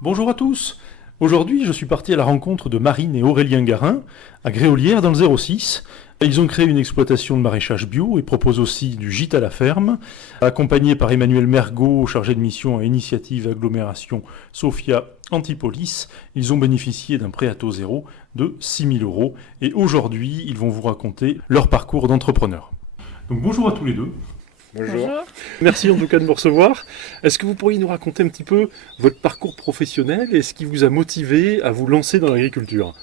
Bonjour à tous. Aujourd'hui, je suis parti à la rencontre de Marine et Aurélien Garin, à Gréolières dans le 06. Ils ont créé une exploitation de maraîchage bio et proposent aussi du gîte à la ferme. Accompagnés par Emmanuel Mergot, chargé de mission à Initiative Agglomération Sophia Antipolis, ils ont bénéficié d'un prêt à taux zéro de 6 000 €. Et aujourd'hui, ils vont vous raconter leur parcours d'entrepreneur. Donc bonjour à tous les deux. Bonjour. Merci en tout cas de me recevoir. Est-ce que vous pourriez nous raconter un petit peu votre parcours professionnel et ce qui vous a motivé à vous lancer dans l'agriculture ?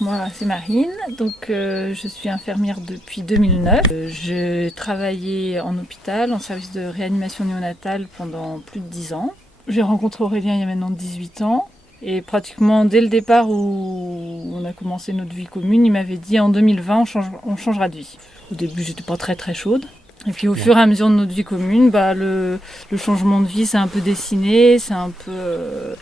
Moi, c'est Marine, donc je suis infirmière depuis 2009. J'ai travaillé en hôpital, en service de réanimation néonatale pendant plus de 10 ans. J'ai rencontré Aurélien il y a maintenant 18 ans. Et pratiquement dès le départ où on a commencé notre vie commune, il m'avait dit en 2020 on changera de vie. Au début, j'étais pas très chaude. Et puis au fur et à mesure de notre vie commune, le changement de vie s'est un peu dessiné, c'est un peu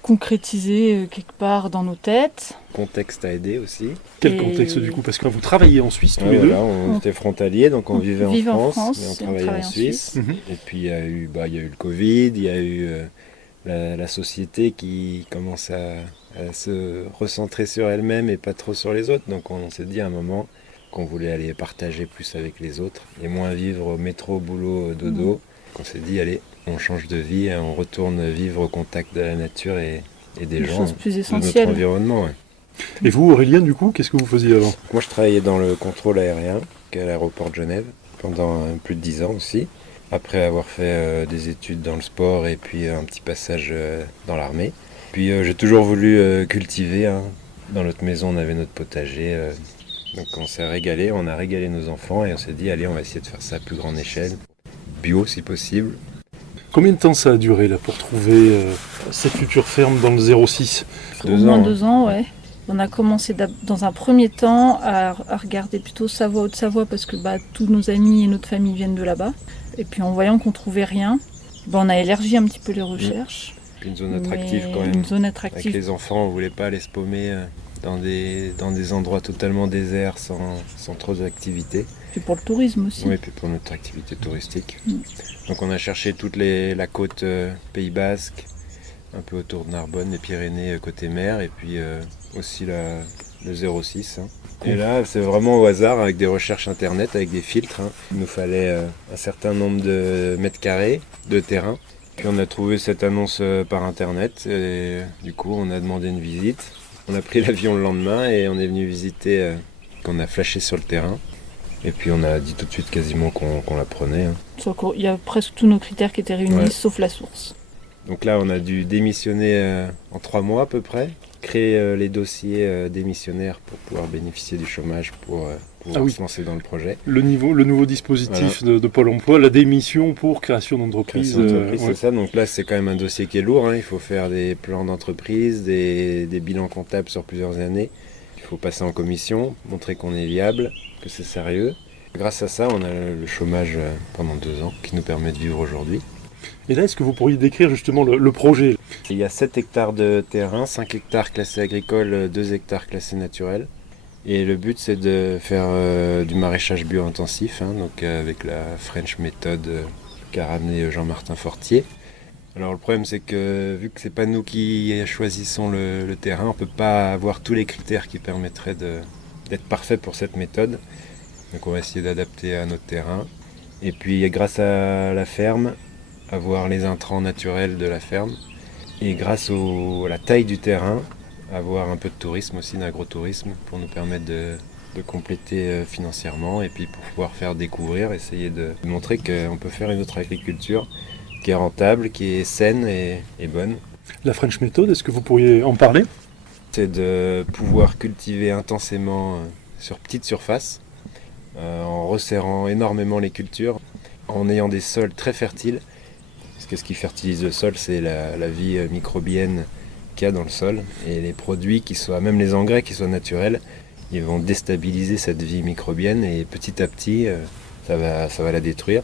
concrétisé quelque part dans nos têtes. Le contexte a aidé aussi. Quel contexte du coup ? Parce que vous travaillez en Suisse tous les deux. On était frontaliers, donc on vivait en France, mais on travaillait en Suisse. Mhm. Et puis il y a eu le Covid, il y a eu la société qui commence à se recentrer sur elle-même et pas trop sur les autres. Donc on s'est dit à un moment qu'on voulait aller partager plus avec les autres et moins vivre au métro, boulot, dodo. On s'est dit, allez, on change de vie, on retourne vivre au contact de la nature et des gens, plus de essentielles. notre environnement. Ouais. Et vous, Aurélien, du coup, qu'est-ce que vous faisiez avant ? Moi, je travaillais dans le contrôle aérien à l'aéroport de Genève pendant plus de 10 ans aussi. Après avoir fait des études dans le sport et puis un petit passage dans l'armée. Puis j'ai toujours voulu cultiver. Dans notre maison, on avait notre potager. Donc on s'est régalé, on a régalé nos enfants et on s'est dit, allez, on va essayer de faire ça à plus grande échelle. Bio si possible. Combien de temps ça a duré là pour trouver cette future ferme dans le 06 ? Au moins 2 ans, ouais. On a commencé dans un premier temps à regarder plutôt Savoie, Haute-Savoie, parce que tous nos amis et notre famille viennent de là-bas. Et puis en voyant qu'on trouvait rien, on a élargi un petit peu les recherches. Puis une zone attractive quand même. Une zone attractive. Avec les enfants, on ne voulait pas aller se paumer dans des endroits totalement déserts, sans trop d'activité. Puis pour le tourisme aussi. Oui, puis pour notre activité touristique. Donc on a cherché toute la côte Pays Basque, un peu autour de Narbonne, les Pyrénées côté mer, et puis aussi le 06. Et là, c'est vraiment au hasard, avec des recherches internet, avec des filtres. Il nous fallait un certain nombre de mètres carrés de terrain. Puis on a trouvé cette annonce par internet, et du coup on a demandé une visite. On a pris l'avion le lendemain et on est venu visiter, qu'on a flashé sur le terrain. Et puis on a dit tout de suite quasiment qu'on la prenait. Il y a presque tous nos critères qui étaient réunis, sauf la source. Donc là, on a dû démissionner en 3 mois à peu près, créer les dossiers démissionnaires pour pouvoir bénéficier du chômage pour pouvoir se lancer dans le projet. Le nouveau dispositif de Pôle emploi, la démission pour création d'entreprise. C'est ça. Donc là, c'est quand même un dossier qui est lourd. Il faut faire des plans d'entreprise, des bilans comptables sur plusieurs années. Il faut passer en commission, montrer qu'on est viable, que c'est sérieux. Grâce à ça, on a le chômage pendant 2 ans qui nous permet de vivre aujourd'hui. Et là, est-ce que vous pourriez décrire justement le projet ? Il y a 7 hectares de terrain, 5 hectares classés agricoles, 2 hectares classés naturels. Et le but, c'est de faire du maraîchage bio-intensif, donc avec la French méthode qu'a ramené Jean-Martin Fortier. Alors le problème, c'est que vu que c'est pas nous qui choisissons le terrain, on ne peut pas avoir tous les critères qui permettraient d'être parfait pour cette méthode. Donc on va essayer d'adapter à notre terrain. Et puis grâce à la ferme, avoir les intrants naturels de la ferme. Et grâce à la taille du terrain, avoir un peu de tourisme aussi, d'agrotourisme, pour nous permettre de compléter financièrement et puis pour pouvoir faire découvrir, essayer de montrer qu'on peut faire une autre agriculture qui est rentable, qui est saine et bonne. La French méthode, est-ce que vous pourriez en parler ? C'est de pouvoir cultiver intensément sur petite surface, en resserrant énormément les cultures, en ayant des sols très fertiles. Parce que ce qui fertilise le sol, c'est la vie microbienne qu'il y a dans le sol. Et les produits, même les engrais qui soient naturels, ils vont déstabiliser cette vie microbienne et petit à petit, ça va la détruire.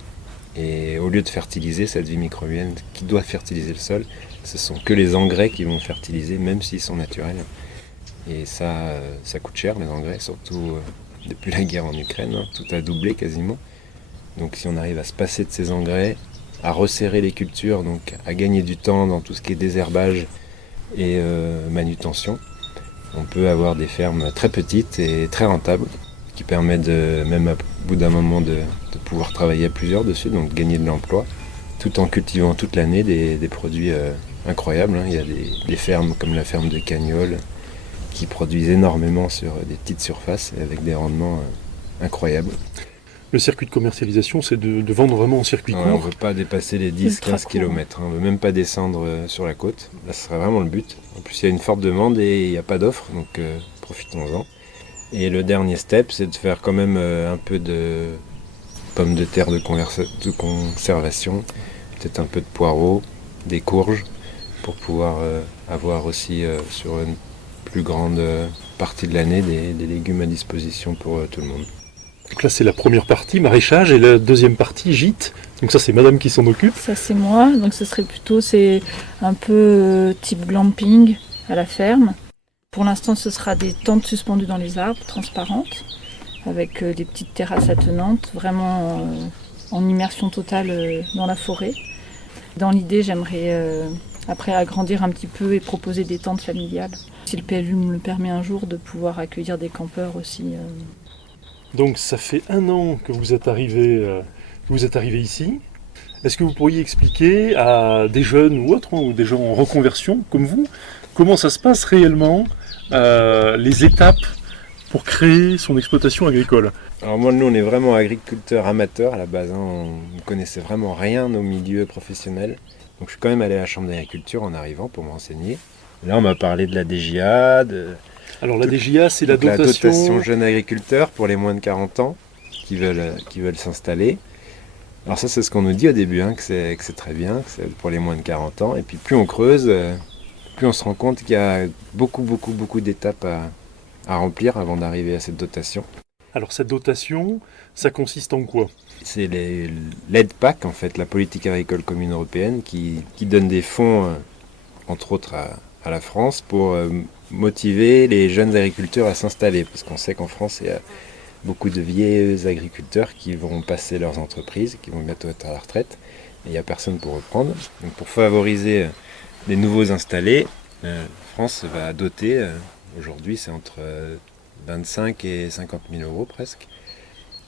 Et au lieu de fertiliser cette vie microbienne qui doit fertiliser le sol, ce sont que les engrais qui vont fertiliser, même s'ils sont naturels. Et ça coûte cher, les engrais, surtout depuis la guerre en Ukraine. Tout a doublé quasiment. Donc si on arrive à se passer de ces engrais à resserrer les cultures, donc à gagner du temps dans tout ce qui est désherbage et manutention. On peut avoir des fermes très petites et très rentables, qui permettent même à bout d'un moment de pouvoir travailler à plusieurs dessus, donc gagner de l'emploi, tout en cultivant toute l'année des produits incroyables. Il y a des fermes comme la ferme de Cagnols qui produisent énormément sur des petites surfaces et avec des rendements incroyables. Le circuit de commercialisation, c'est de vendre vraiment en circuit court. On ne veut pas dépasser les 10-15 km, on ne veut même pas descendre sur la côte. Là, ce serait vraiment le but. En plus, il y a une forte demande et il n'y a pas d'offre, donc profitons-en. Et le dernier step, c'est de faire quand même un peu de pommes de terre de conservation, peut-être un peu de poireaux, des courges, pour pouvoir avoir aussi sur une plus grande partie de l'année des légumes à disposition pour tout le monde. Donc là, c'est la première partie, maraîchage, et la deuxième partie, gîte. Donc ça, c'est madame qui s'en occupe. Ça, c'est moi. Donc ce serait plutôt, c'est un peu type glamping à la ferme. Pour l'instant, ce sera des tentes suspendues dans les arbres, transparentes, avec des petites terrasses attenantes, vraiment en immersion totale dans la forêt. Dans l'idée, j'aimerais après agrandir un petit peu et proposer des tentes familiales. Si le PLU me le permet un jour, de pouvoir accueillir des campeurs aussi. Donc ça fait 1 an que vous êtes arrivé ici. Est-ce que vous pourriez expliquer à des jeunes ou autres, ou des gens en reconversion comme vous, comment ça se passe réellement, les étapes pour créer son exploitation agricole? Alors moi, nous, on est vraiment agriculteurs amateurs à la base. On ne connaissait vraiment rien au milieu professionnel. Donc je suis quand même allé à la chambre d'agriculture en arrivant pour me renseigner. Là, on m'a parlé de la DJA. Alors la DJA, c'est la dotation jeunes agriculteurs pour les moins de 40 ans qui veulent s'installer. Alors ça, c'est ce qu'on nous dit au début, que c'est très bien, que c'est pour les moins de 40 ans. Et puis plus on creuse, plus on se rend compte qu'il y a beaucoup d'étapes à remplir avant d'arriver à cette dotation. Alors cette dotation, ça consiste en quoi? C'est l'aide PAC, en fait, la politique agricole commune européenne, qui donne des fonds, entre autres à la France, pour motiver les jeunes agriculteurs à s'installer. Parce qu'on sait qu'en France, il y a beaucoup de vieux agriculteurs qui vont passer leurs entreprises, qui vont bientôt être à la retraite, et il n'y a personne pour reprendre. Donc pour favoriser les nouveaux installés, France va doter, aujourd'hui c'est entre 25 et 50 000 euros presque,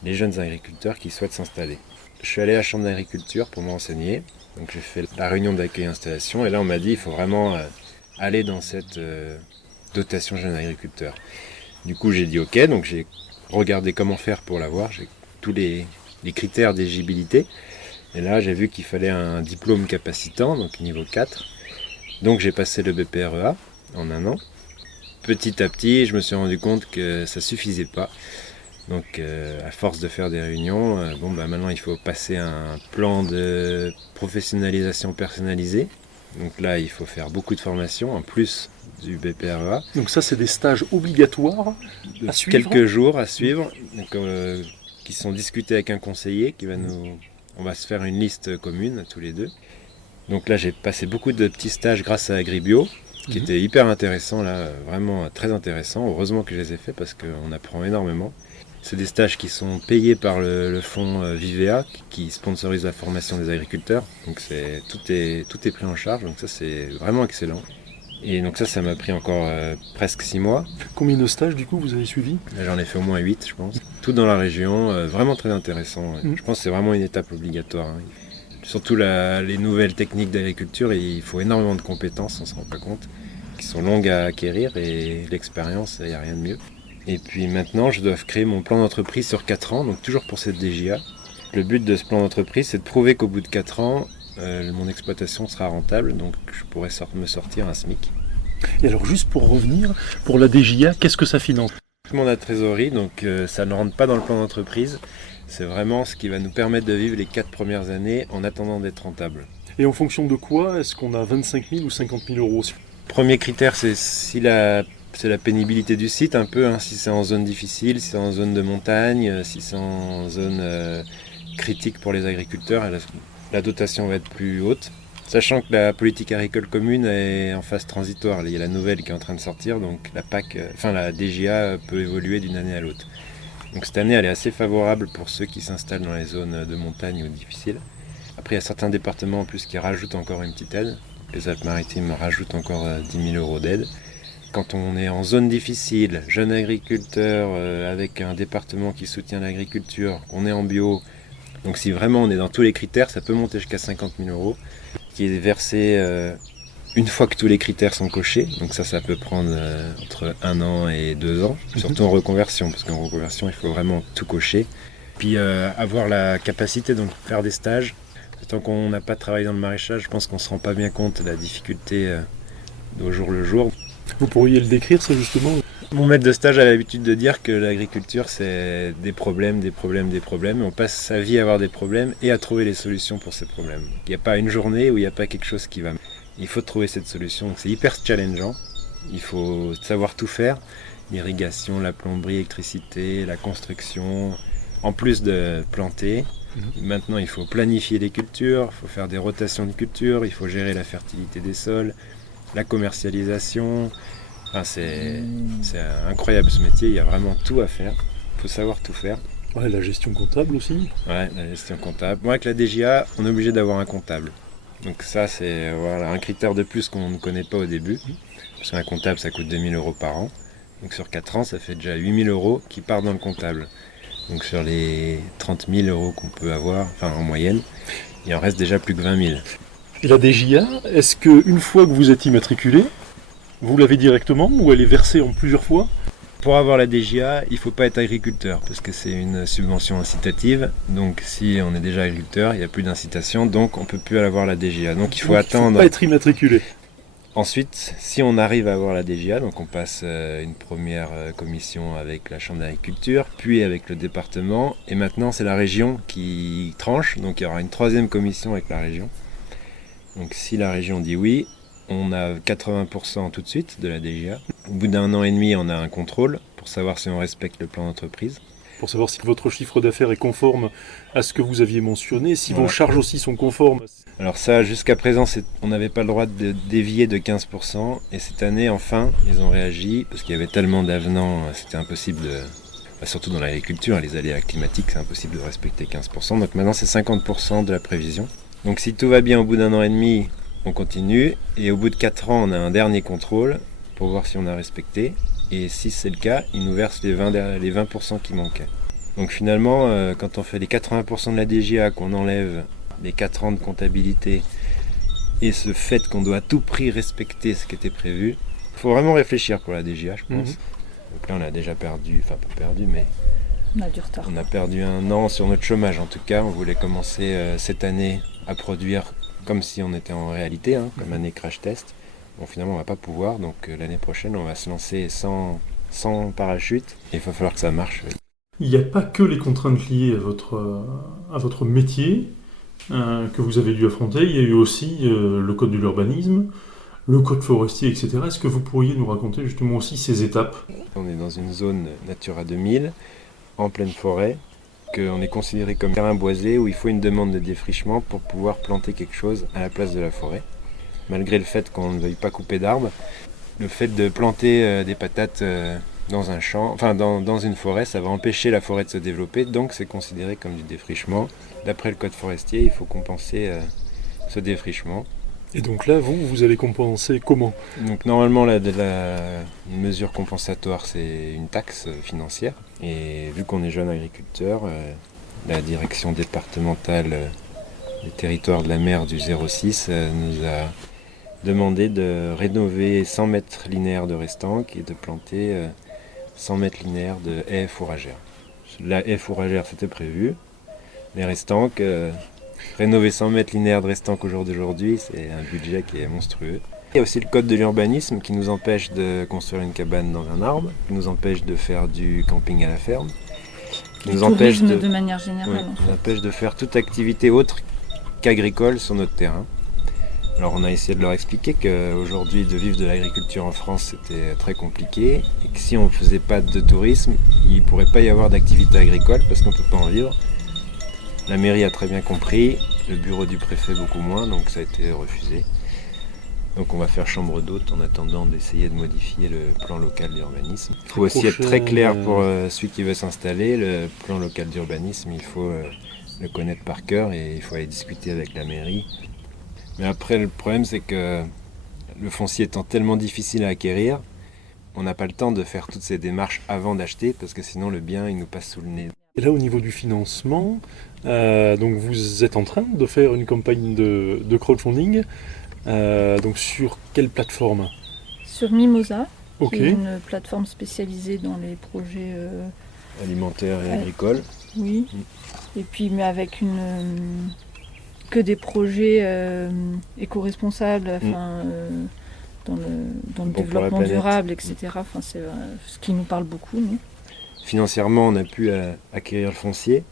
les jeunes agriculteurs qui souhaitent s'installer. Je suis allé à la chambre d'agriculture pour m'enseigner, donc j'ai fait la réunion d'accueil et installation, et là on m'a dit il faut vraiment aller dans cette dotation jeunes agriculteurs. Du coup j'ai dit ok, donc j'ai regardé comment faire pour l'avoir, j'ai tous les critères d'éligibilité, et là j'ai vu qu'il fallait un diplôme capacitant, donc niveau 4, donc j'ai passé le BPREA en 1 an. Petit à petit, je me suis rendu compte que ça suffisait pas. Donc à force de faire des réunions, maintenant il faut passer un plan de professionnalisation personnalisé. Donc là il faut faire beaucoup de formations en plus du BPREA. Donc ça c'est des stages obligatoires à suivre. Quelques jours à suivre, donc, qui sont discutés avec un conseiller on va se faire une liste commune tous les deux. Donc là j'ai passé beaucoup de petits stages grâce à Agribio, qui était hyper intéressant là, vraiment très intéressant. Heureusement que je les ai faits parce qu'on apprend énormément. C'est des stages qui sont payés par le fonds Vivea qui sponsorise la formation des agriculteurs. Donc tout est pris en charge, donc ça c'est vraiment excellent. Et donc ça m'a pris encore presque 6 mois. Combien de stages du coup vous avez suivi? J'en ai fait au moins 8 je pense. Tout dans la région, vraiment très intéressant. Je pense que c'est vraiment une étape obligatoire. Surtout les nouvelles techniques d'agriculture, il faut énormément de compétences, on ne se rend pas compte, qui sont longues à acquérir, et l'expérience, il n'y a rien de mieux. Et puis maintenant, je dois créer mon plan d'entreprise sur 4 ans, donc toujours pour cette DJA. Le but de ce plan d'entreprise, c'est de prouver qu'au bout de 4 ans, mon exploitation sera rentable, donc je pourrais me sortir un SMIC. Et alors juste pour revenir, pour la DJA, qu'est-ce que ça finance? Je demande la trésorerie, donc ça ne rentre pas dans le plan d'entreprise. C'est vraiment ce qui va nous permettre de vivre les 4 premières années en attendant d'être rentable. Et en fonction de quoi est-ce qu'on a 25 000 ou 50 000 euros? Premier critère, c'est c'est la pénibilité du site un peu, si c'est en zone difficile, si c'est en zone de montagne, si c'est en zone critique pour les agriculteurs, la dotation va être plus haute. Sachant que la politique agricole commune est en phase transitoire, il y a la nouvelle qui est en train de sortir, donc la DJA peut évoluer d'une année à l'autre. Donc cette année, elle est assez favorable pour ceux qui s'installent dans les zones de montagne ou difficiles. Après, il y a certains départements en plus qui rajoutent encore une petite aide. Les Alpes-Maritimes rajoutent encore 10 000 € d'aide. Quand on est en zone difficile, jeune agriculteur, avec un département qui soutient l'agriculture, on est en bio, donc si vraiment on est dans tous les critères, ça peut monter jusqu'à 50 000 €, qui est versé une fois que tous les critères sont cochés. Donc ça peut prendre entre 1 an et 2 ans, surtout en reconversion, parce qu'en reconversion, il faut vraiment tout cocher. Puis avoir la capacité de faire des stages. Tant qu'on n'a pas travaillé dans le maraîchage, je pense qu'on ne se rend pas bien compte de la difficulté au jour le jour. Vous pourriez le décrire, ça, justement? Mon maître de stage a l'habitude de dire que l'agriculture, c'est des problèmes, des problèmes, des problèmes. On passe sa vie à avoir des problèmes et à trouver les solutions pour ces problèmes. Il n'y a pas une journée où il n'y a pas quelque chose qui va. Il faut trouver cette solution. C'est hyper challengeant. Il faut savoir tout faire. L'irrigation, la plomberie, l'électricité, la construction, en plus de planter. Maintenant, il faut planifier les cultures, il faut faire des rotations de cultures, il faut gérer la fertilité des sols, la commercialisation. Enfin, c'est incroyable ce métier, il y a vraiment tout à faire. Il faut savoir tout faire. Ouais, la gestion comptable aussi. Ouais, la gestion comptable. Moi, avec la DGA, on est obligé d'avoir un comptable. Donc ça, c'est un critère de plus qu'on ne connaît pas au début. Parce qu'un comptable, ça coûte 2 000 € par an. Donc sur 4 ans, ça fait déjà 8 000 € qui partent dans le comptable. Donc sur les 30 000 € qu'on peut avoir, enfin en moyenne, il en reste déjà plus que 20 000. Et la DGA, est-ce qu'une fois que vous êtes immatriculé, vous l'avez directement ou elle est versée en plusieurs fois? Pour avoir la DGA, il ne faut pas être agriculteur parce que c'est une subvention incitative. Donc si on est déjà agriculteur, il n'y a plus d'incitation, donc on ne peut plus avoir la DGA. Donc il faut attendre. Il ne faut pas être immatriculé. Ensuite, si on arrive à avoir la DGA, donc on passe une première commission avec la Chambre d'agriculture, puis avec le département, et maintenant c'est la région qui tranche, donc il y aura une troisième commission avec la région. Donc si la région dit oui, on a 80% tout de suite de la DGA. Au bout d'1 an et demi, on a un contrôle pour savoir si on respecte le plan d'entreprise. Pour savoir si votre chiffre d'affaires est conforme à ce que vous aviez mentionné, si Voilà. vos charges aussi sont conformes. Alors ça, jusqu'à présent, on n'avait pas le droit de dévier de 15%. Et cette année, enfin, ils ont réagi, parce qu'il y avait tellement d'avenants, c'était impossible surtout dans l'agriculture, les aléas climatiques, c'est impossible de respecter 15%. Donc maintenant, c'est 50% de la prévision. Donc si tout va bien au bout d'1 an et demi, on continue. Et au bout de 4 ans, on a un dernier contrôle pour voir si on a respecté. Et si c'est le cas, ils nous versent les 20% qui manquaient. Donc finalement, quand on fait les 80% de la DGA, qu'on enlève les 4 ans de comptabilité et ce fait qu'on doit à tout prix respecter ce qui était prévu, il faut vraiment réfléchir pour la DGA, je pense. Donc là, on a déjà perdu, enfin pas perdu, mais On a du retard. on a perdu 1 an sur notre chômage. En tout cas, on voulait commencer cette année à produire comme si on était en réalité, comme année crash test. Bon, finalement, on va pas pouvoir, donc l'année prochaine, on va se lancer sans parachute. Et il va falloir que ça marche. Oui. Il n'y a pas que les contraintes liées à votre métier que vous avez dû affronter, il y a eu aussi le code de l'urbanisme, le code forestier, etc. Est-ce que vous pourriez nous raconter justement aussi ces étapes? On est dans une zone Natura 2000, en pleine forêt, qu'on est considéré comme terrain boisé où il faut une demande de défrichement pour pouvoir planter quelque chose à la place de la forêt. Malgré le fait qu'on ne veuille pas couper d'arbres, le fait de planter des patates dans un champ, enfin dans une forêt, ça va empêcher la forêt de se développer, donc c'est considéré comme du défrichement. D'après le code forestier, il faut compenser ce défrichement. Et donc là, vous allez compenser comment? Donc normalement, la mesure compensatoire, c'est une taxe financière. Et vu qu'on est jeune agriculteur, la direction départementale des territoires de la mer du 06 nous a demandé de rénover 100 mètres linéaires de restanques et de planter 100 mètres linéaires de haies fourragères. La haie fourragère, c'était prévu. Les restanques, rénover 100 mètres linéaires de restanques au jour d'aujourd'hui, c'est un budget qui est monstrueux. Il y a aussi le code de l'urbanisme qui nous empêche de construire une cabane dans un arbre, qui nous empêche de faire du camping à la ferme, qui nous empêche de manière générale. Oui, nous empêche de faire toute activité autre qu'agricole sur notre terrain. Alors on a essayé de leur expliquer qu'aujourd'hui de vivre de l'agriculture en France c'était très compliqué et que si on ne faisait pas de tourisme, il ne pourrait pas y avoir d'activité agricole parce qu'on ne peut pas en vivre. La mairie a très bien compris, le bureau du préfet beaucoup moins, donc ça a été refusé. Donc on va faire chambre d'hôte en attendant d'essayer de modifier le plan local d'urbanisme. Il faut aussi être très clair pour celui qui veut s'installer. Le plan local d'urbanisme, il faut le connaître par cœur et il faut aller discuter avec la mairie. Mais après, le problème, c'est que le foncier étant tellement difficile à acquérir, on n'a pas le temps de faire toutes ces démarches avant d'acheter parce que sinon le bien, il nous passe sous le nez. Et là, au niveau du financement, donc vous êtes en train de faire une campagne de crowdfunding. Donc sur quelle plateforme? Sur Mimosa, Ok. qui est une plateforme spécialisée dans les projets, Alimentaire et agricole. oui. Et puis mais avec que des projets éco-responsables, enfin, dans le Bon pour la développement planète. durable, etc. Enfin, c'est ce qui nous parle beaucoup, nous. Financièrement, on a pu acquérir le foncier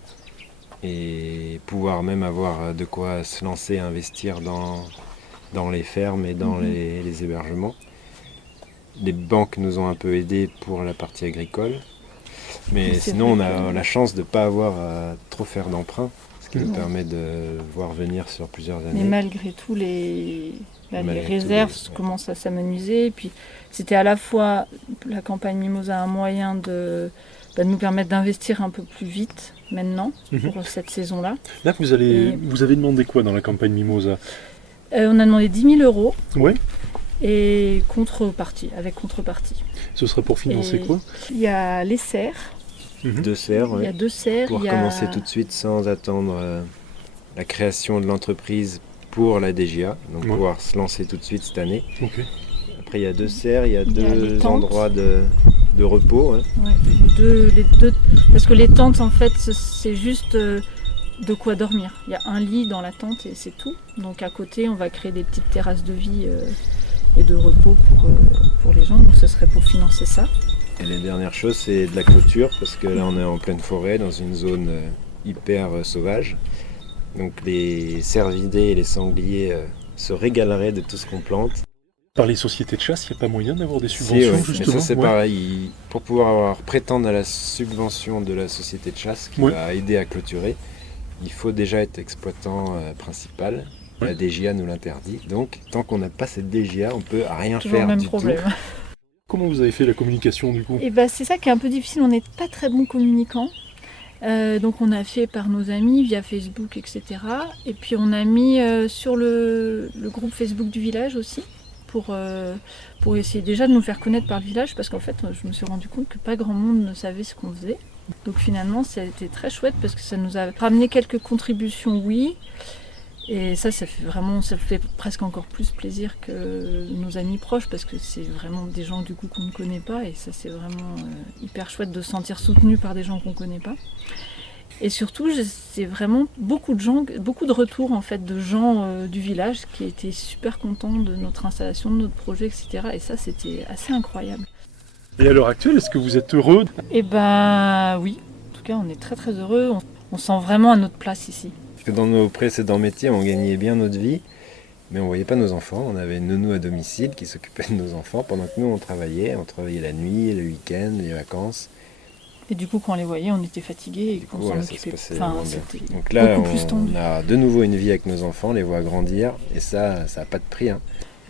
et pouvoir même avoir de quoi se lancer, investir dans les fermes et dans les hébergements. Les banques nous ont un peu aidés pour la partie agricole, mais C'est sinon on vrai a que- la chance de ne pas avoir à trop faire d'emprunt, ce qui nous permet de voir venir sur plusieurs Mais années. malgré tout, les Malgré tout, réserves ouais. commencent à s'amenuiser. Et puis, c'était à la fois la campagne Mimosa un moyen de nous permettre d'investir un peu plus vite maintenant pour cette saison-là. Là, vous avez demandé quoi dans la campagne Mimosa? On a demandé 10 000 euros Ouais. et avec contrepartie. Ce serait pour financer Et quoi? Il y a les serres, 2 serres, il y a ouais, 2 serres. pour il y a- commencer tout de suite sans attendre la création de l'entreprise pour la DGA, donc Ouais. pouvoir se lancer tout de suite cette année. Ok. Après il y a 2 serres, il y a Il y a les 2 tentes. endroits de repos. Hein. Ouais, les deux, parce que les tentes, en fait, c'est juste de quoi dormir. Il y a un lit dans la tente et c'est tout. Donc à côté, on va créer des petites terrasses de vie et de repos pour les gens. Donc ce serait pour financer ça. Et les dernières choses, c'est de la clôture, parce que là, on est en pleine forêt, dans une zone hyper sauvage. Donc les cervidés et les sangliers se régaleraient de tout ce qu'on plante. Par les sociétés de chasse, il n'y a pas moyen d'avoir des Si, subventions, ouais, mais justement? ça, c'est Ouais. pareil. Pour pouvoir prétendre à la subvention de la société de chasse qui Ouais. va aider à clôturer, il faut déjà être exploitant principal. Ouais. La DGA nous l'interdit. Donc, tant qu'on n'a pas cette DGA, on peut rien Toujours le faire même du problème. tout. Comment vous avez fait la communication du coup? Et ben c'est ça qui est un peu difficile. On n'est pas très bons communicants. Donc on a fait par nos amis via Facebook, etc. Et puis on a mis sur le groupe Facebook du village aussi pour essayer déjà de nous faire connaître par le village, parce qu'en fait je me suis rendu compte que pas grand monde ne savait ce qu'on faisait. Donc finalement ça a été très chouette parce que ça nous a ramené quelques contributions, oui. Et ça fait presque encore plus plaisir que nos amis proches, parce que c'est vraiment des gens du coup qu'on ne connaît pas, et ça c'est vraiment hyper chouette de se sentir soutenu par des gens qu'on ne connaît pas. Et surtout, c'est vraiment beaucoup de retours en fait de gens du village qui étaient super contents de notre installation, de notre projet, etc. Et ça c'était assez incroyable. Et à l'heure actuelle, est-ce que vous êtes heureux? Et ben oui, en tout cas on est très très heureux, on sent vraiment à notre place ici. Parce que dans nos précédents métiers, on gagnait bien notre vie, mais on voyait pas nos enfants. On avait une nounou à domicile qui s'occupait de nos enfants pendant que nous on travaillait la nuit, le week-end, les vacances. Et du coup quand on les voyait, on était fatigués et Du qu'on coup, s'en voilà, ça se occupait. passait Enfin, vraiment bien. c'était Donc là, beaucoup plus tendu. on a de nouveau une vie avec nos enfants, on les voit grandir, et ça n'a pas de prix. Hein.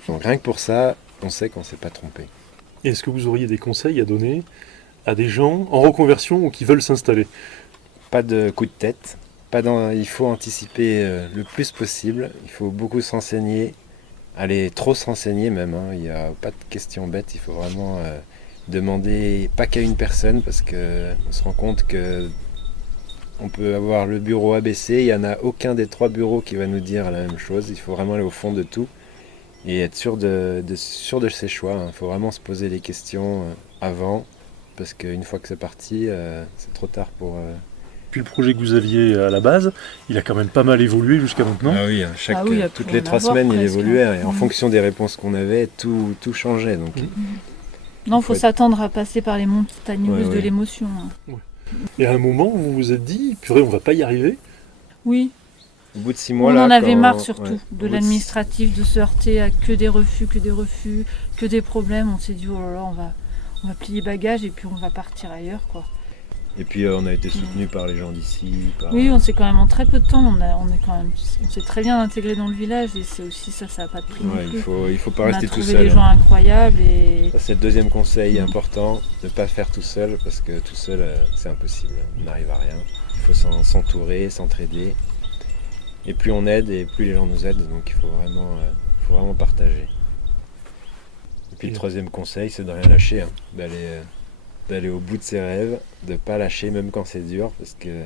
Donc rien que pour ça, on sait qu'on ne s'est pas trompé. Et est-ce que vous auriez des conseils à donner à des gens en reconversion ou qui veulent s'installer? Pas de coup de tête, il faut anticiper le plus possible, il faut beaucoup se renseigner, aller trop se renseigner même, hein. Il n'y a pas de questions bêtes, il faut vraiment demander pas qu'à une personne, parce qu'on se rend compte que on peut avoir le bureau ABC, il n'y en a aucun des 3 bureaux qui va nous dire la même chose, il faut vraiment aller au fond de tout et être sûr de ses choix, hein. Il faut vraiment se poser les questions avant, parce qu'une fois que c'est parti, c'est trop tard pour... Puis le projet que vous aviez à la base, il a quand même pas mal évolué jusqu'à maintenant. Ah oui, il y a toutes pu les en 3 avoir semaines, il presque, évoluait, hein. et en fonction des réponses qu'on avait, tout changeait. Donc, Non, il faut faut s'attendre à passer par les montagnes russes Ouais, de ouais. l'émotion. hein. Et à un moment, vous vous êtes dit, purée, on va pas y arriver. Oui, au bout de 6 on mois, là, en avait quand- marre surtout ouais, au de bout l'administratif, de se heurter à que des refus, que des problèmes. On s'est dit, oh là là, on va plier bagages et puis on va partir ailleurs, quoi. Et puis on a été soutenu par les gens d'ici. Oui, on s'est quand même en très peu de temps, on s'est très bien intégré dans le village et c'est aussi ça n'a pas de prix non plus. Il faut pas rester tout seul. On a trouvé des gens incroyables et... Ça, c'est le deuxième conseil important, de ne pas faire tout seul parce que tout seul c'est impossible, on n'arrive à rien. Il faut s'entourer, s'entraider. Et plus on aide et plus les gens nous aident, donc il faut vraiment partager. Et puis le troisième conseil, c'est de rien lâcher, hein, d'aller au bout de ses rêves, de ne pas lâcher même quand c'est dur, parce que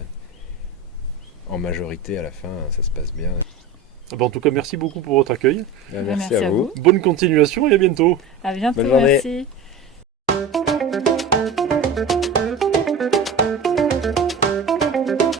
en majorité, à la fin, ça se passe bien. En tout cas, merci beaucoup pour votre accueil. Merci à vous. Bonne continuation et à bientôt. À bientôt, Bonne journée. merci.